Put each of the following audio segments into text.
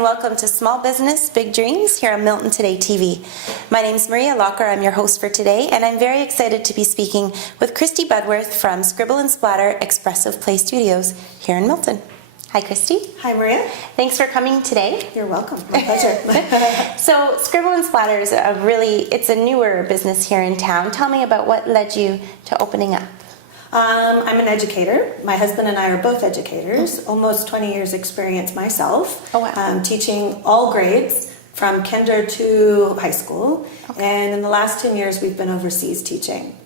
and welcome to Small Business, Big Dreams here on Milton Today TV. My name is Maria Locker, I'm your host for today, and I'm very excited to be speaking with Christy Budworth from Scribblensplatter Expressive Play Studios here in Milton. Hi, Christy. Hi, Maria. Thanks for coming today. You're welcome. My pleasure. So, Scribblensplatter is it's a newer business here in town. Tell me about what led you to opening up. I'm an educator. My husband and I are both educators. Almost 20 years experience myself. Oh, wow. Teaching all grades from kinder to high school. Okay. And in the last 10 years, we've been overseas teaching.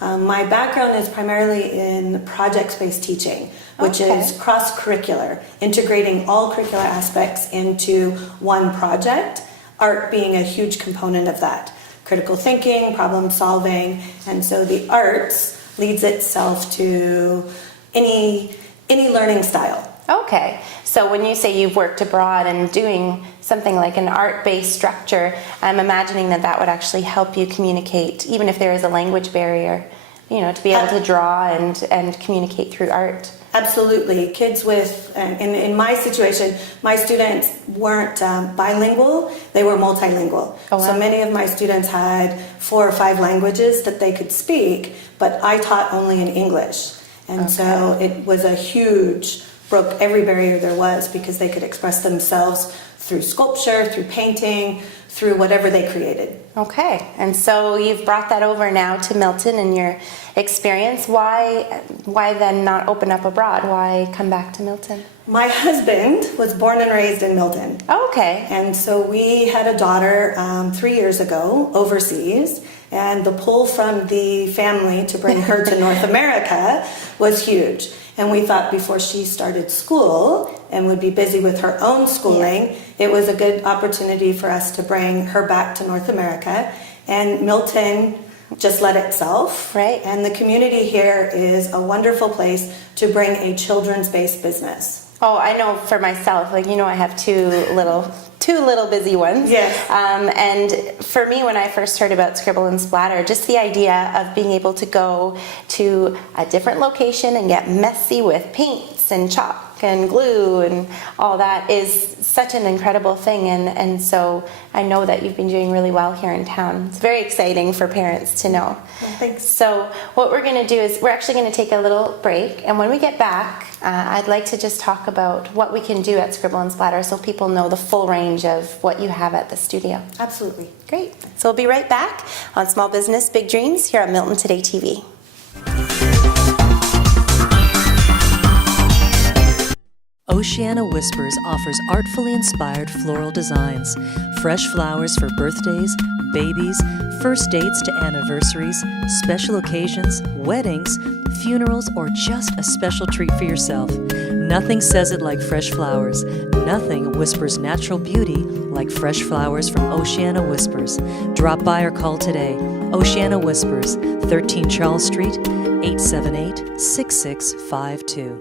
My background is primarily in project-based teaching, which is cross-curricular, integrating all curricular aspects into one project, art being a huge component of that. Critical thinking, problem solving, and so the arts leads itself to any learning style. Okay, so when you say you've worked abroad and doing something like an art-based structure, I'm imagining that would actually help you communicate, even if there is a language barrier, to be able to draw and communicate through art. Absolutely. Kids with, in my situation, my students weren't bilingual, they were multilingual. Oh, wow. So many of my students had 4 or 5 languages that they could speak, but I taught only in English. And so it was broke every barrier there was because they could express themselves through sculpture, through painting, through whatever they created. Okay, and so you've brought that over now to Milton in your experience. Why then not open up abroad? Why come back to Milton? My husband was born and raised in Milton. Oh, okay. And so we had a daughter 3 years ago overseas, and the pull from the family to bring her to North America was huge. And we thought before she started school and would be busy with her own schooling, it was a good opportunity for us to bring her back to North America. And Milton just led itself. Right. And the community here is a wonderful place to bring a children's-based business. Oh, I know for myself, I have two little busy ones. Yes. And for me, when I first heard about Scribblensplatter, just the idea of being able to go to a different location and get messy with paints and chalk and glue and all that is such an incredible thing. And so I know that you've been doing really well here in town. It's very exciting for parents to know. Well, thanks. So what we're going to do is we're actually going to take a little break. And when we get back, I'd like to just talk about what we can do at Scribblensplatter so people know the full range of what you have at the studio. Absolutely. Great. So we'll be right back on Small Business, Big Dreams here on Milton Today TV. Oceana Whispers offers artfully inspired floral designs, fresh flowers for birthdays, babies, first dates to anniversaries, special occasions, weddings, funerals, or just a special treat for yourself. Nothing says it like fresh flowers. Nothing whispers natural beauty like fresh flowers from Oceana Whispers. Drop by or call today. Oceana Whispers, 13 Charles Street, 878-6652.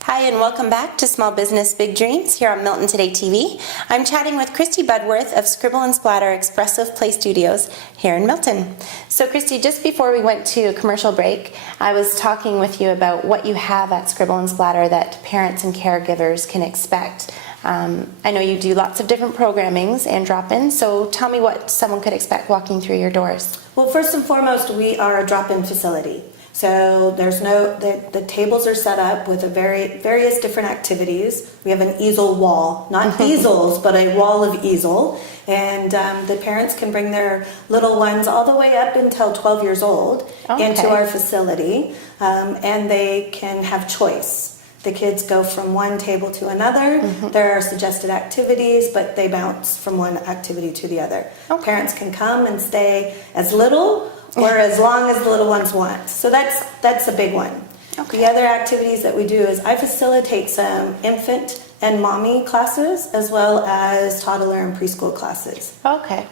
Hi and welcome back to Small Business Big Dreams here on Milton Today TV. I'm chatting with Christy Budworth of Scribblensplatter Expressive Play Studios here in Milton. So Christy, just before we went to a commercial break, I was talking with you about what you have at Scribblensplatter that parents and caregivers can expect. I know you do lots of different programmings and drop-ins, so tell me what someone could expect walking through your doors. Well, first and foremost, we are a drop-in facility. So the tables are set up with various different activities. We have an easel wall, not easels, but a wall of easel. And the parents can bring their little ones all the way up until 12 years old into our facility, and they can have choice. The kids go from one table to another. There are suggested activities, but they bounce from one activity to the other. Parents can come and stay as little or as long as the little ones want. So that's a big one. The other activities that we do is I facilitate some infant and mommy classes as well as toddler and preschool classes. Okay.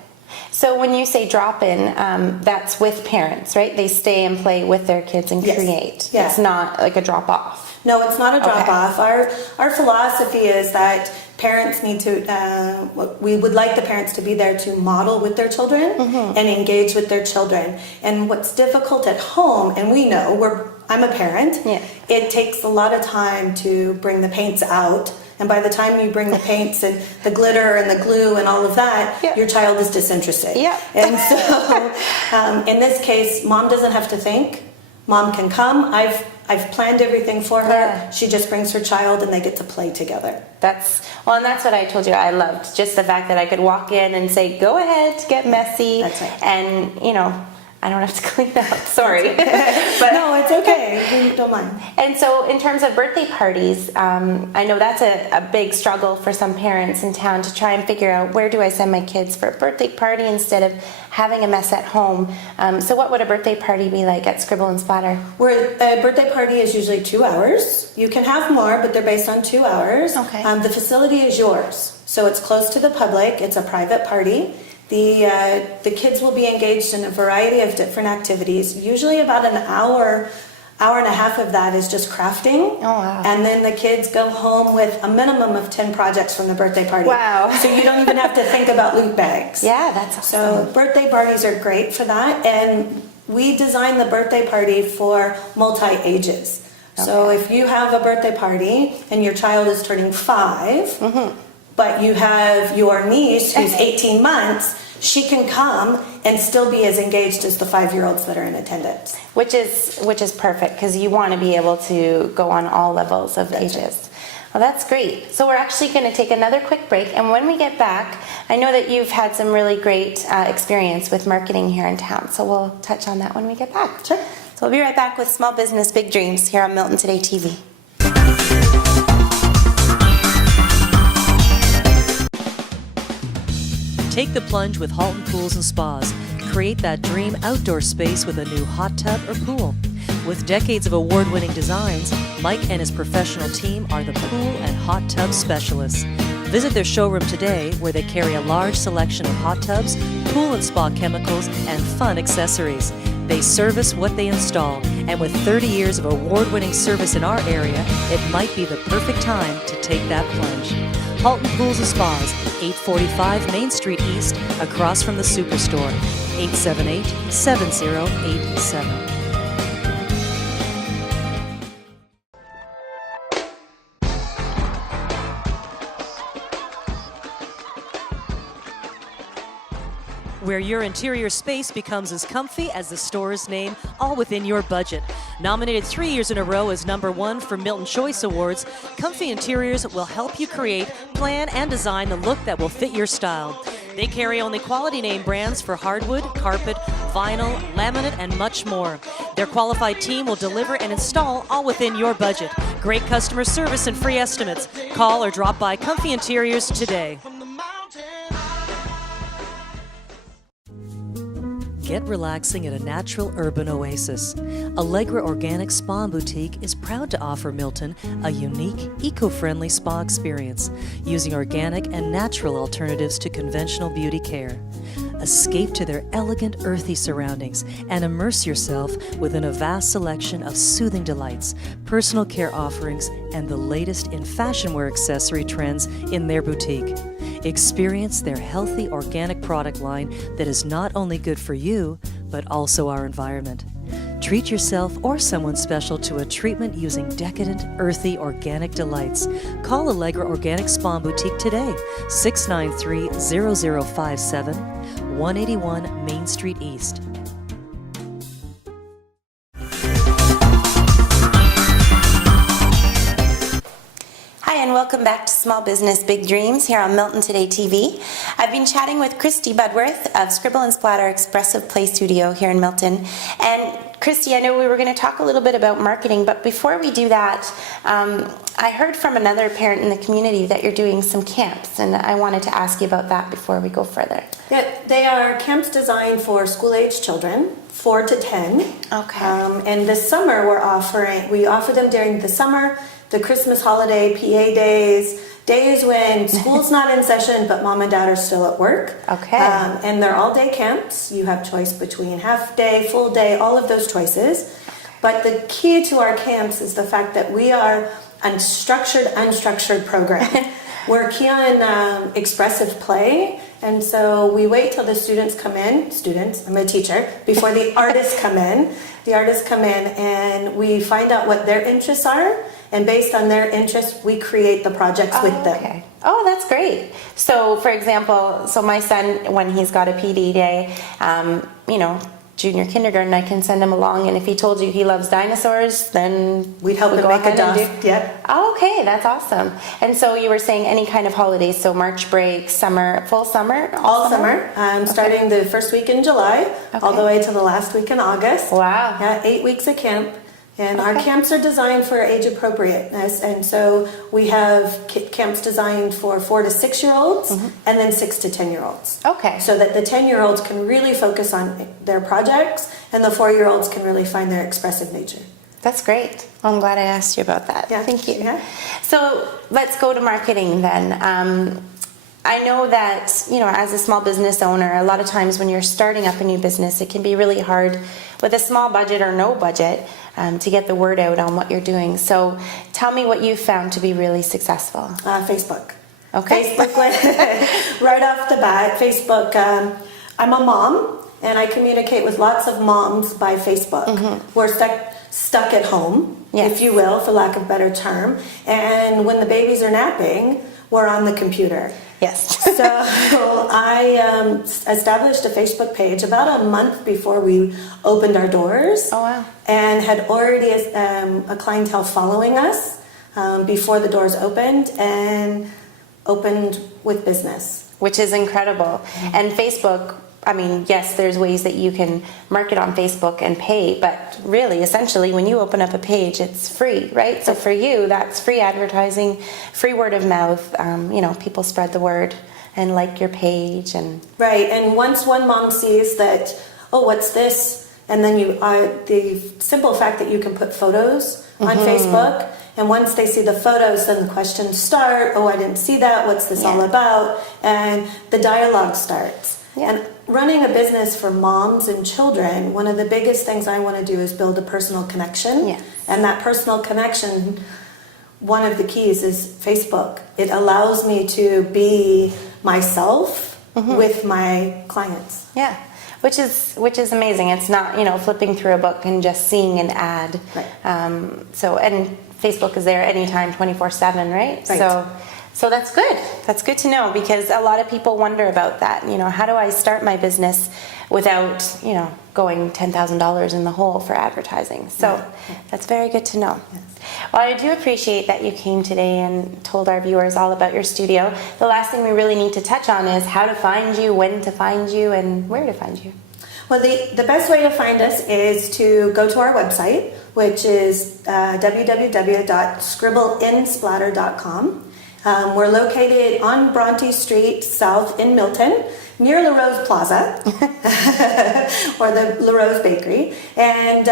So when you say drop-in, that's with parents, right? They stay and play with their kids and create. Yeah. It's not like a drop-off. No, it's not a drop-off. Our philosophy is that parents need to, we would like the parents to be there to model with their children and engage with their children. And what's difficult at home, and we know, I'm a parent, it takes a lot of time to bring the paints out. And by the time you bring the paints and the glitter and the glue and all of that, your child is disinterested. And so in this case, mom doesn't have to think. Mom can come. I've planned everything for her. She just brings her child and they get to play together. And that's what I told you I loved. Just the fact that I could walk in and say, go ahead, get messy. That's right. And, I don't have to clean up. Sorry. But no, it's okay. We don't mind. And so in terms of birthday parties, I know that's a big struggle for some parents in town to try and figure out, where do I send my kids for a birthday party instead of having a mess at home. So what would a birthday party be like at Scribble and Splatter? A birthday party is usually 2 hours. You can have more, but they're based on 2 hours. Okay. The facility is yours. So it's closed to the public. It's a private party. The kids will be engaged in a variety of different activities. Usually about an hour and a half of that is just crafting. Oh, wow. And then the kids go home with a minimum of 10 projects from the birthday party. Wow. So you don't even have to think about loot bags. Yeah, that's awesome. So birthday parties are great for that. And we design the birthday party for multi-ages. Okay. So if you have a birthday party and your child is turning 5, but you have your niece who's 18 months, she can come and still be as engaged as the 5-year-olds that are in attendance. Which is perfect, because you want to be able to go on all levels of ages. Right. Well, that's great. So we're actually going to take another quick break, and when we get back, I know that you've had some really great experience with marketing here in town, so we'll touch on that when we get back. Sure. So we'll be right back with Small Business Big Dreams here on Milton Today TV. Take the plunge with Halton Pools and Spas. Create that dream outdoor space with a new hot tub or pool. With decades of award-winning designs, Mike and his professional team are the pool and hot tub specialists. Visit their showroom today, where they carry a large selection of hot tubs, pool and spa chemicals, and fun accessories. They service what they install, and with 30 years of award-winning service in our area, it might be the perfect time to take that plunge. Halton Pools and Spas, 845 Main Street East, across from the Superstore, 878-7087. Where your interior space becomes as comfy as the store's name, all within your budget. Nominated 3 years in a row as #1 for Milton Choice Awards, Comfy Interiors will help you create, plan, and design the look that will fit your style. They carry only quality name brands for hardwood, carpet, vinyl, laminate, and much more. Their qualified team will deliver and install all within your budget. Great customer service and free estimates. Call or drop by Comfy Interiors today. Get relaxing at a natural urban oasis. Allegra Organic Spa and Boutique is proud to offer Milton a unique, eco-friendly spa experience using organic and natural alternatives to conventional beauty care. Escape to their elegant, earthy surroundings and immerse yourself within a vast selection of soothing delights, personal care offerings, and the latest in fashion wear accessory trends in their boutique. Experience their healthy organic product line that is not only good for you, but also our environment. Treat yourself or someone special to a treatment using decadent, earthy, organic delights. Call Allegra Organic Spa and Boutique today, 693-0057, 181 Main Street East. Hi, and welcome back to Small Business Big Dreams here on Milton Today TV. I've been chatting with Christy Budworth of Scribble and Splatter Expressive Play Studio here in Milton. And Christy, I know we were going to talk a little bit about marketing, but before we do that, I heard from another parent in the community that you're doing some camps, and I wanted to ask you about that before we go further. Yeah, they are camps designed for school-age children, 4 to 10. Okay. And this summer we offer them during the summer, the Christmas holiday, PA days when school's not in session but mom and dad are still at work. Okay. And they're all-day camps. You have choice between half day, full day, all of those choices. But the key to our camps is the fact that we are a structured, unstructured program. We're key on expressive play, and so we wait till the students come in. Students, I'm a teacher. Before the artists come in, and we find out what their interests are, and based on their interests, we create the projects with them. Okay. Oh, that's great. So, for example, my son, when he's got a PD day, junior kindergarten, I can send him along, and if he told you he loves dinosaurs, then we'd help him make a dust. Yeah. Oh, okay, that's awesome. And so you were saying any kind of holidays, so March break, summer, full summer? All summer. Starting the first week in July, all the way to the last week in August. Wow. Yeah, 8 weeks of camp. And our camps are designed for age appropriateness, and so we have camps designed for 4 to 6 year olds, and then 6 to 10 year olds. Okay. So that the 10-year-olds can really focus on their projects, and the 4-year-olds can really find their expressive nature. That's great. Well, I'm glad I asked you about that. Yeah. Thank you. Yeah. So let's go to marketing then. I know that, as a small business owner, a lot of times when you're starting up a new business, it can be really hard with a small budget or no budget to get the word out on what you're doing. So tell me what you found to be really successful. Facebook. Okay. Facebook, right off the bat, Facebook. I'm a mom, and I communicate with lots of moms by Facebook. We're stuck at home, if you will, for lack of a better term. And when the babies are napping, we're on the computer. Yes. So I established a Facebook page about a month before we opened our doors. Oh, wow. And had already a clientele following us before the doors opened, and opened with business. Which is incredible. And Facebook, yes, there's ways that you can market on Facebook and pay, but really, essentially, when you open up a page, it's free, right? So for you, that's free advertising, free word of mouth. People spread the word and like your page. Right, and once one mom sees that, oh, what's this? And then the simple fact that you can put photos on Facebook, and once they see the photos, then the questions start. Oh, I didn't see that. What's this all about? And the dialogue starts. Yeah. And running a business for moms and children, one of the biggest things I want to do is build a personal connection. Yes. And that personal connection, one of the keys is Facebook. It allows me to be myself with my clients. Yeah. Which is amazing. It's not, flipping through a book and just seeing an ad. Right. And Facebook is there anytime, 24/7, right? Right. So that's good. That's good to know, because a lot of people wonder about that. How do I start my business without, going $10,000 in the hole for advertising? So that's very good to know. Yes. Well, I do appreciate that you came today and told our viewers all about your studio. The last thing we really need to touch on is how to find you, when to find you, and where to find you. Well, the best way to find us is to go to our website, which is www.scribblensplatter.com. We're located on Bronte Street South in Milton, near La Rose Plaza, or the La Rose Bakery. And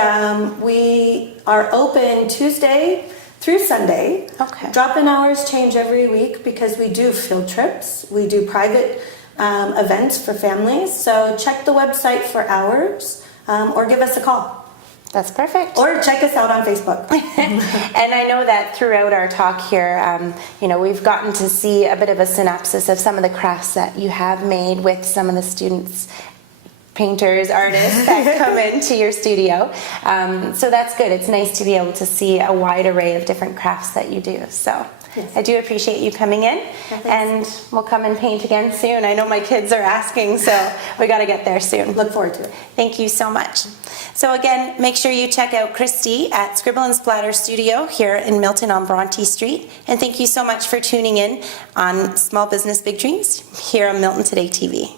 we are open Tuesday through Sunday. Okay. Drop-in hours change every week because we do field trips. We do private events for families. So check the website for hours, or give us a call. That's perfect. Or check us out on Facebook. And I know that throughout our talk here, we've gotten to see a bit of a synopsis of some of the crafts that you have made with some of the students, painters, artists that come into your studio. So that's good. It's nice to be able to see a wide array of different crafts that you do. So Yes. I do appreciate you coming in, and we'll come and paint again soon. I know my kids are asking, so we got to get there soon. Look forward to it. Thank you so much. So again, make sure you check out Christy at Scribble and Splatter Studio here in Milton on Bronte Street. And thank you so much for tuning in on Small Business Big Dreams here on Milton Today TV.